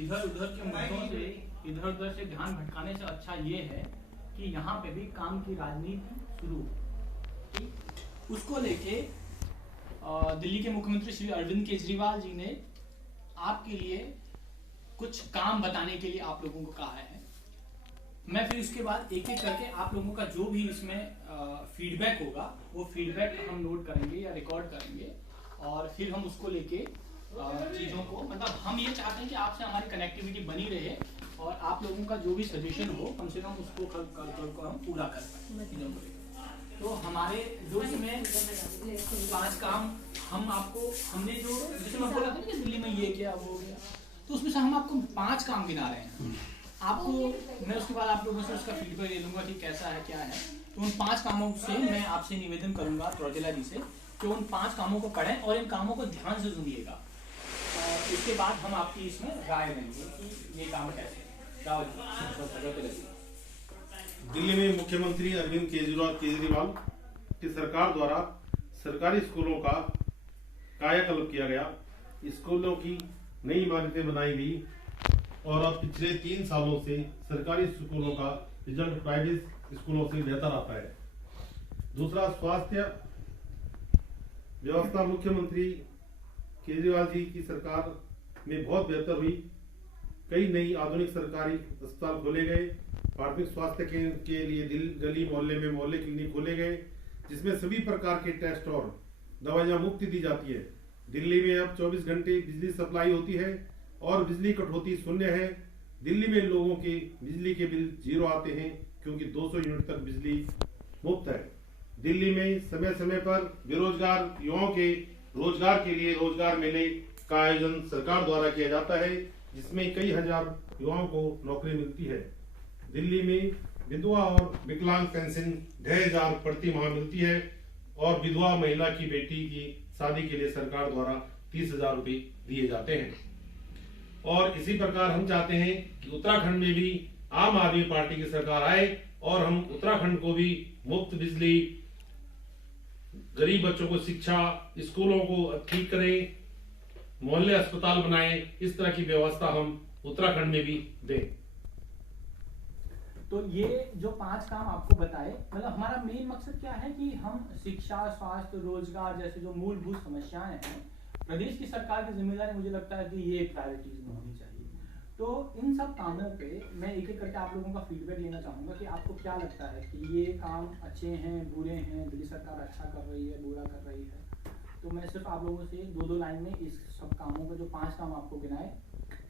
इधर उधर के मुद्दों से इधर उधर से ध्यान भटकाने से अच्छा ये है कि यहाँ पे भी काम की राजनीति शुरू हो। उसको लेके दिल्ली के मुख्यमंत्री श्री अरविंद केजरीवाल जी ने आपके लिए कुछ काम बताने के लिए आप लोगों को कहा है। मैं फिर उसके बाद एक एक करके आप लोगों का जो भी इसमें फीडबैक होगा वो फीडबैक हम नोट करेंगे या रिकॉर्ड करेंगे और फिर हम उसको लेके चीज़ों को मतलब हम ये चाहते हैं कि आपसे हमारी कनेक्टिविटी बनी रहे और आप लोगों का जो भी सजेशन हो कम से कम उसको हम पूरा कर पाए। तो हमारे जो इसमें 5 काम हम आपको हमने जो जैसे मैं बोला था ना कि दिल्ली में ये क्या वो गया, तो उसमें से हम आपको 5 काम गिना रहे हैं। आपको मैं उसके बाद आप लोगों से उसका फीडबैक ले लूंगा कि कैसा है क्या है। तो उन 5 कामों से मैं आपसे निवेदन करूंगा ट्रोजिला जी से कि उन 5 कामों को पढ़ें और इन कामों को ध्यान से सुनिएगा और इसके बाद हम आपकी इसमें राय देंगे कि ये काम कैसे है। दिल्ली में मुख्यमंत्री अरविंद केजरीवाल की सरकार द्वारा सरकारी स्कूलों का कायाकल्प किया गया, स्कूलों की नई इमारतें बनाई गई और अब पिछले 3 सालों से सरकारी स्कूलों का रिजल्ट प्राइवेट स्कूलों से बेहतर आता है। दूसरा, स्वास्थ्य व्यवस्था मुख्यमंत्री केजरीवाल जी की सरकार में बहुत बेहतर हुई। कई नई आधुनिक सरकारी अस्पताल खोले गए, प्राथमिक स्वास्थ्य के लिए गली मोहल्ले में मोहल्ले क्लिनिक खोले गए जिसमें सभी प्रकार के टेस्ट और दवाइयां मुफ्त दी जाती है। दिल्ली में अब 24 घंटे बिजली सप्लाई होती है और बिजली कटौती शून्य है। दिल्ली में लोगों के बिजली के बिल 0 आते हैं क्योंकि 200 यूनिट तक बिजली मुफ्त है। दिल्ली में समय समय पर बेरोजगार युवाओं के रोजगार के लिए रोजगार मेले का आयोजन सरकार द्वारा किया जाता है जिसमें कई हजार युवाओं को नौकरी मिलती है। दिल्ली में विधवा और विकलांग पेंशन 2,500 प्रति माह मिलती है और विधवा महिला की बेटी की शादी के लिए सरकार द्वारा 30,000 रुपए दिए जाते हैं। और इसी प्रकार हम चाहते हैं कि उत्तराखंड में भी आम आदमी पार्टी की सरकार आए और हम उत्तराखंड को भी मुफ्त बिजली, गरीब बच्चों को शिक्षा, स्कूलों को ठीक करें, मोहल्ले अस्पताल बनाएं। इस तरह की व्यवस्था हम उत्तराखंड में भी दें। तो ये जो 5 काम आपको बताए, मतलब हमारा मेन मकसद क्या है कि हम शिक्षा, स्वास्थ्य, रोजगार जैसे जो मूलभूत समस्याएं हैं, प्रदेश की सरकार की जिम्मेदारी मुझे लगता है कि ये प्रायोरिटीज में होनी चाहिए। तो इन सब कामों पे मैं एक एक करके आप लोगों का फीडबैक लेना चाहूंगा कि आपको क्या लगता है कि ये काम अच्छे हैं, बुरे हैं, दिल्ली सरकार अच्छा कर रही है, बुरा कर रही है। तो मैं सिर्फ आप लोगों से 2-2 लाइन में इस सब कामों को, जो 5 काम आपको गिनाए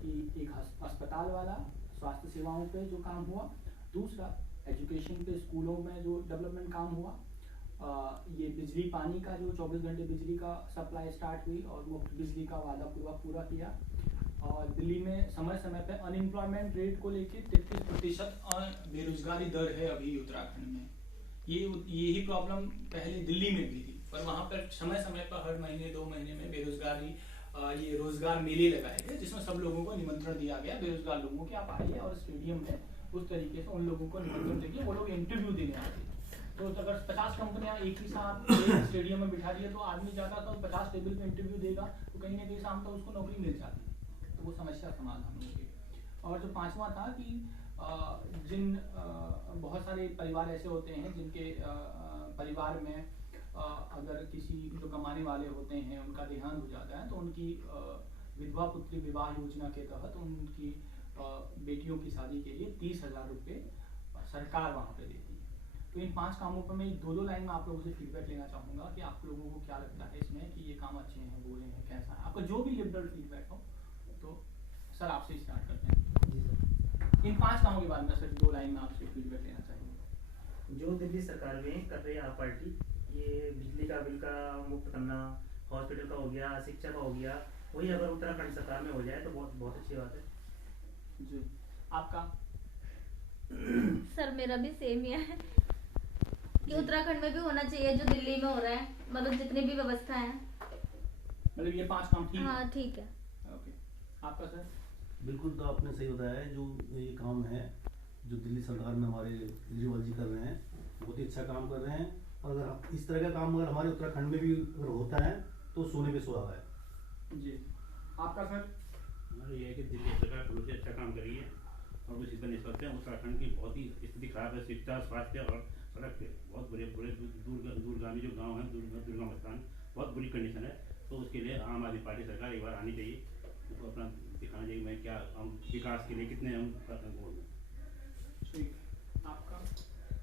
कि एक अस्पताल वाला, स्वास्थ्य सेवाओं पे जो काम हुआ, दूसरा एजुकेशन पे स्कूलों में जो डेवलपमेंट काम हुआ, ये बिजली पानी का जो 24 घंटे बिजली का सप्लाई स्टार्ट हुई और मुफ्त बिजली का वादा पूरा किया, और दिल्ली में समय समय पे अनएम्प्लॉयमेंट रेट को लेके 33% बेरोजगारी दर है अभी उत्तराखंड में। यही प्रॉब्लम पहले दिल्ली में भी थी, पर वहाँ पर समय समय पर हर महीने 2 महीने में बेरोजगारी ये रोजगार मेले लगाए गए जिसमें सब लोगों को निमंत्रण दिया गया, बेरोजगार लोगों के आप आइए और स्टेडियम में उस तरीके से उन लोगों को निमंत्रण देंगे, वो लोग इंटरव्यू देने आते। तो अगर 50 कंपनियां एक ही साथ एक स्टेडियम में बिठा दिए तो आदमी जाता तो 50 टेबल पे इंटरव्यू देगा तो कहीं ना कहीं शाम तक उसको नौकरी मिल जाती। तो वो समस्या समाधान होगी। और जो 5वां था कि जिन बहुत सारे परिवार ऐसे होते हैं जिनके परिवार में अगर किसी जो कमाने वाले होते हैं उनका देहांत हो जाता है तो उनकी विधवा पुत्री विवाह योजना के तहत उनकी बेटियों की शादी के लिए 30,000 रुपये सरकार वहाँ पे देती है। तो इन 5 कामों पर मैं 2-2 लाइन में आप लोगों से फीडबैक लेना चाहूँगा कि आप लोगों को क्या लगता है इसमें कि ये काम अच्छे हैं, बुरे हैं, कैसा है, आपका जो भी लिबरल फीडबैक हो। तो सर आपसे स्टार्ट करते हैं। इन 5 कामों के बारे में सर 2 लाइन में आपसे फीडबैक लेना चाहिए। जो दिल्ली सरकार में कर रही है आप पार्टी, ये बिजली का बिल का मुफ्त करना, हॉस्पिटल का हो गया, शिक्षा का हो गया, वही अगर उत्तराखंड सरकार में हो जाए तो बहुत अच्छी बात है जी। आपका? सर मेरा भी सेम ही है कि उत्तराखंड में भी होना चाहिए जो दिल्ली में हो रहा है, मतलब जितनी भी व्यवस्था है। मतलब ये 5 काम ठीक है? हाँ ठीक है। ओके, आपका सर? बिल्कुल, तो आपने सही बताया है। जो ये काम है जो दिल्ली सरकार में हमारे केजरीवाल जी कर रहे हैं, बहुत ही अच्छा काम कर रहे हैं। और अगर इस तरह का काम अगर हमारे उत्तराखंड में भी अगर होता है तो सोने पे सुहागा है जी। आपका सर? ये है कि दिल्ली सरकार काम करी है और उस चीज़ पर निष्पक्ष है। उत्तराखंड की बहुत ही स्थिति खराब है, शिक्षा, स्वास्थ्य और सड़क पे बहुत बड़े बड़े दूरगामी जो गाँव हैं, दुर्गम स्थान, बहुत बुरी कंडीशन है। तो उसके लिए आम आदमी पार्टी सरकार एक बार आनी चाहिए, उसको अपना दिखाना चाहिए मैं क्या हम विकास के लिए कितने हम ठीक, आपका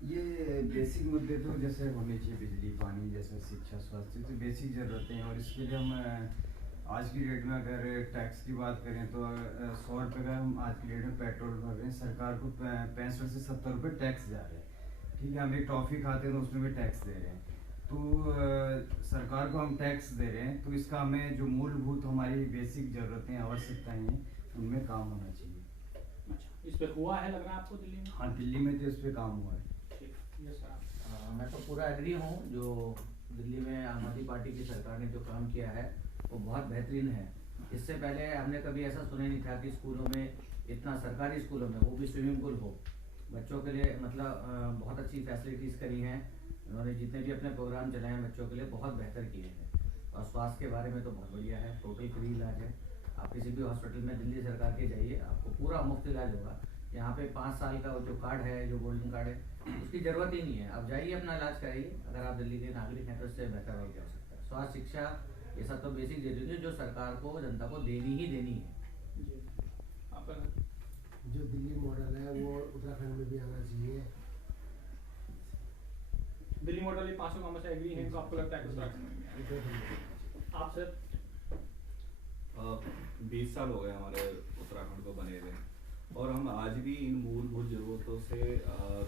ये बेसिक मुद्दे तो जैसे होने चाहिए, बिजली, पानी, जैसे शिक्षा, स्वास्थ्य, तो बेसिक ज़रूरतें हैं। और इसके लिए हम आज की डेट में अगर टैक्स की बात करें तो 100 रुपये का हम आज की डेट में पेट्रोल भर रहे हैं, सरकार को 65 से 70 रुपये टैक्स जा रहे हैं। ठीक है, हम एक टॉफ़ी खाते हैं तो उसमें भी टैक्स दे रहे हैं। तो सरकार को हम टैक्स दे रहे हैं, तो इसका हमें जो मूलभूत हमारी बेसिक ज़रूरतें, आवश्यकताएँ हैं, उनमें काम होना चाहिए। अच्छा, इस पे हुआ है लग रहा है आपको दिल्ली में? हाँ, दिल्ली में तो इस पर काम हुआ है। ठीक, यस सर। मैं तो पूरा एग्री हूँ। जो दिल्ली में आम आदमी पार्टी की सरकार ने जो काम किया है वो बहुत बेहतरीन है। इससे पहले हमने कभी ऐसा सुना नहीं था कि स्कूलों में, इतना सरकारी स्कूलों में, वो भी स्विमिंग पूल हो बच्चों के लिए। मतलब बहुत अच्छी फैसिलिटीज़ करी हैं उन्होंने। जितने भी अपने प्रोग्राम चलाए हैं बच्चों के लिए बहुत बेहतर किए हैं। और स्वास्थ्य के बारे में तो बहुत बढ़िया है, टोटल फ्री इलाज है। आप किसी भी हॉस्पिटल में दिल्ली सरकार के जाइए, आपको पूरा मुफ्त इलाज होगा। यहाँ पे 5 साल का जो कार्ड है, जो गोल्डन कार्ड है, उसकी ज़रूरत ही नहीं है। आप जाइए, अपना इलाज कराइए। अगर आप दिल्ली के नागरिक हैं तो इससे बेहतर और क्या हो सकता है। स्वास्थ्य, शिक्षा, ये सब तो बेसिक जरूरी है जो सरकार को, जनता को देनी ही देनी है। जी, आपका जो दिल्ली मॉडल है वो उत्तराखंड में भी आना चाहिए। दिल्ली मॉडल ये 500 कामों से एग्री हैं, तो आपको लगता है कि उत्तराखंड में भी आएगा? आप सर? 20 साल हो गए हमारे उत्तराखंड को बने हुए, और हम आज भी इन मूलभूत ज़रूरतों से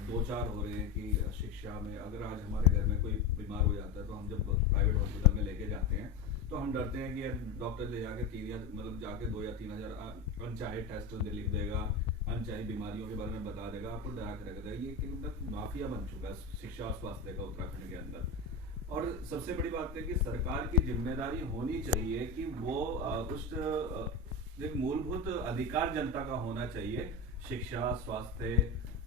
दो चार हो रहे हैं कि शिक्षा में, अगर आज हमारे घर में कोई बीमार हो जाता है तो हम जब प्राइवेट हॉस्पिटल में लेके जाते हैं तो हम डरते हैं कि यार डॉक्टर ले जाके 3 या मतलब जाके 2 या 3 हज़ार अनचाहे टेस्ट लिख देगा, अनचाही बीमारियों के बारे में बता देगा, आपको डरा के रख देगा। ये मतलब माफिया बन चुका है शिक्षा और स्वास्थ्य का उत्तराखंड के अंदर। और सबसे बड़ी बात है कि सरकार की जिम्मेदारी होनी चाहिए कि वो कुछ एक मूलभूत अधिकार जनता का होना चाहिए, शिक्षा, स्वास्थ्य,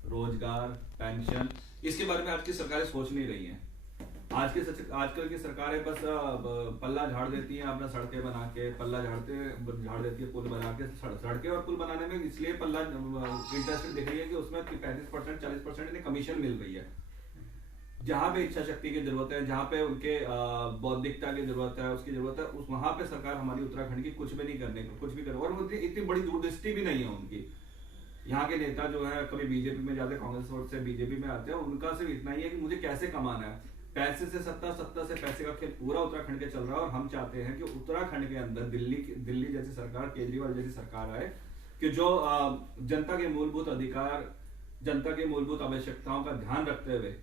रोजगार, पेंशन। इसके बारे में आज की सरकारें सोच नहीं रही हैं। आजकल की सरकारें बस पल्ला झाड़ देती हैं, अपना सड़कें बना के पल्ला झाड़ देती है, पुल बना के। सड़कें और पुल बनाने में इसलिए पल्ला इंटरेस्टेड दिख रही है कि उसमें 35% 40% इन्हें कमीशन मिल रही है। जहाँ पे इच्छा शक्ति की जरूरत है, जहाँ पे उनके बौद्धिकता की जरूरत है, उसकी जरूरत है, उस वहां पे सरकार हमारी उत्तराखंड की कुछ भी नहीं करने को, कुछ भी करे। और इतनी बड़ी दूरदृष्टि भी नहीं है उनकी। यहाँ के नेता जो है कभी बीजेपी में जाते, कांग्रेस से बीजेपी में आते हैं, उनका सिर्फ इतना ही है कि मुझे कैसे कमाना है। पैसे से सत्ता, सत्ता से पैसे का खेल पूरा उत्तराखंड के चल रहा है। और हम चाहते हैं कि उत्तराखंड के अंदर दिल्ली जैसी सरकार, केजरीवाल जैसी सरकार आए कि जो जनता के मूलभूत अधिकार, जनता के मूलभूत आवश्यकताओं का ध्यान रखते हुए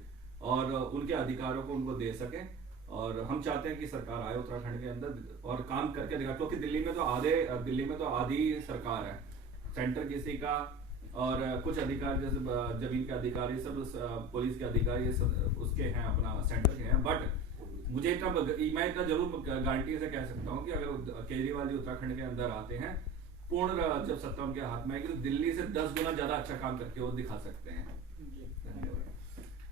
और उनके अधिकारों को उनको दे सके। और हम चाहते हैं कि सरकार आए उत्तराखंड के अंदर और काम करके दिखा, क्योंकि दिल्ली में तो आधी सरकार है, सेंटर किसी का, और कुछ अधिकार जैसे जमीन के अधिकार, ये सब पुलिस के अधिकार, ये सब उसके हैं, अपना सेंटर के हैं। बट मैं इतना जरूर गारंटी से कह सकता हूँ कि अगर केजरीवाल जी उत्तराखंड के अंदर आते हैं, पूर्ण जब सत्ता उनके हाथ में आएगी, तो दिल्ली से 10 गुना ज्यादा अच्छा काम करके वो दिखा सकते हैं।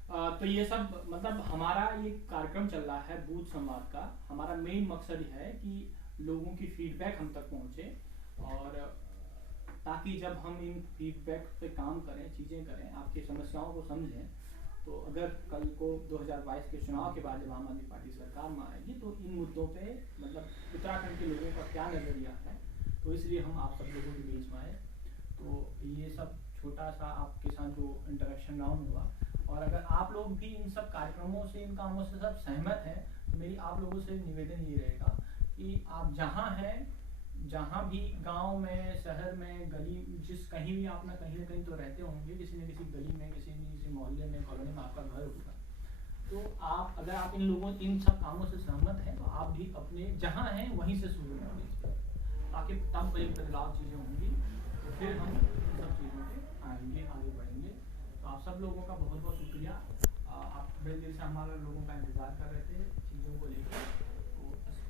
तो ये सब मतलब हमारा ये कार्यक्रम चल रहा है बूथ संवाद का। हमारा मेन मकसद है कि लोगों की फीडबैक हम तक पहुंचे, और ताकि जब हम इन फीडबैक पे काम करें, चीज़ें करें, आपकी समस्याओं को समझें, तो अगर कल को 2022 के चुनाव के बाद जब आम आदमी पार्टी सरकार में आएगी तो इन मुद्दों पे मतलब उत्तराखंड के लोगों का क्या नज़रिया है, तो इसलिए हम आप सब लोगों के बीच में आए। तो ये सब छोटा सा आपके साथ जो इंटरेक्शन राउंड हुआ, और अगर आप लोग भी इन सब कार्यक्रमों से, इन कामों से सब सहमत हैं, तो मेरी आप लोगों से निवेदन ये रहेगा कि आप जहाँ हैं, जहाँ भी गांव में, शहर में, गली, कहीं भी आप ना कहीं तो रहते होंगे, किसी न किसी गली में, किसी न किसी मोहल्ले में, कॉलोनी में आपका घर होगा। तो आप, अगर आप इन सब कामों से सहमत हैं, तो आप भी अपने जहाँ हैं वहीं से शुरू करें, ताकि तब बड़ी बदलाव चीज़ें होंगी, तो फिर हम इन सब चीज़ों पे आएंगे, आगे बढ़ेंगे। तो आप सब लोगों का बहुत बहुत शुक्रिया। आप बड़े देर से हमारा लोगों का इंतज़ार कर रहे थे चीज़ों को लेकर। तो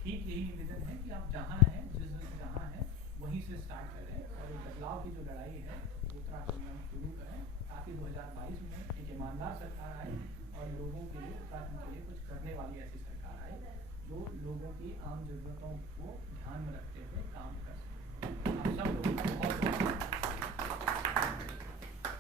ठीक यही निवेदन है कि आप जहाँ हैं, जिस जहाँ हैं वहीं से स्टार्ट करें, और एक बदलाव की जो लड़ाई है उत्तराखंड में हम शुरू करें, ताकि 2022 में एक ईमानदार सरकार आए और लोगों के लिए, उत्तराखंड के लिए कुछ करने वाली ऐसी सरकार आए जो लोगों की आम ज़रूरतों को ध्यान में रखते हुए काम कर सके। आप सब लोग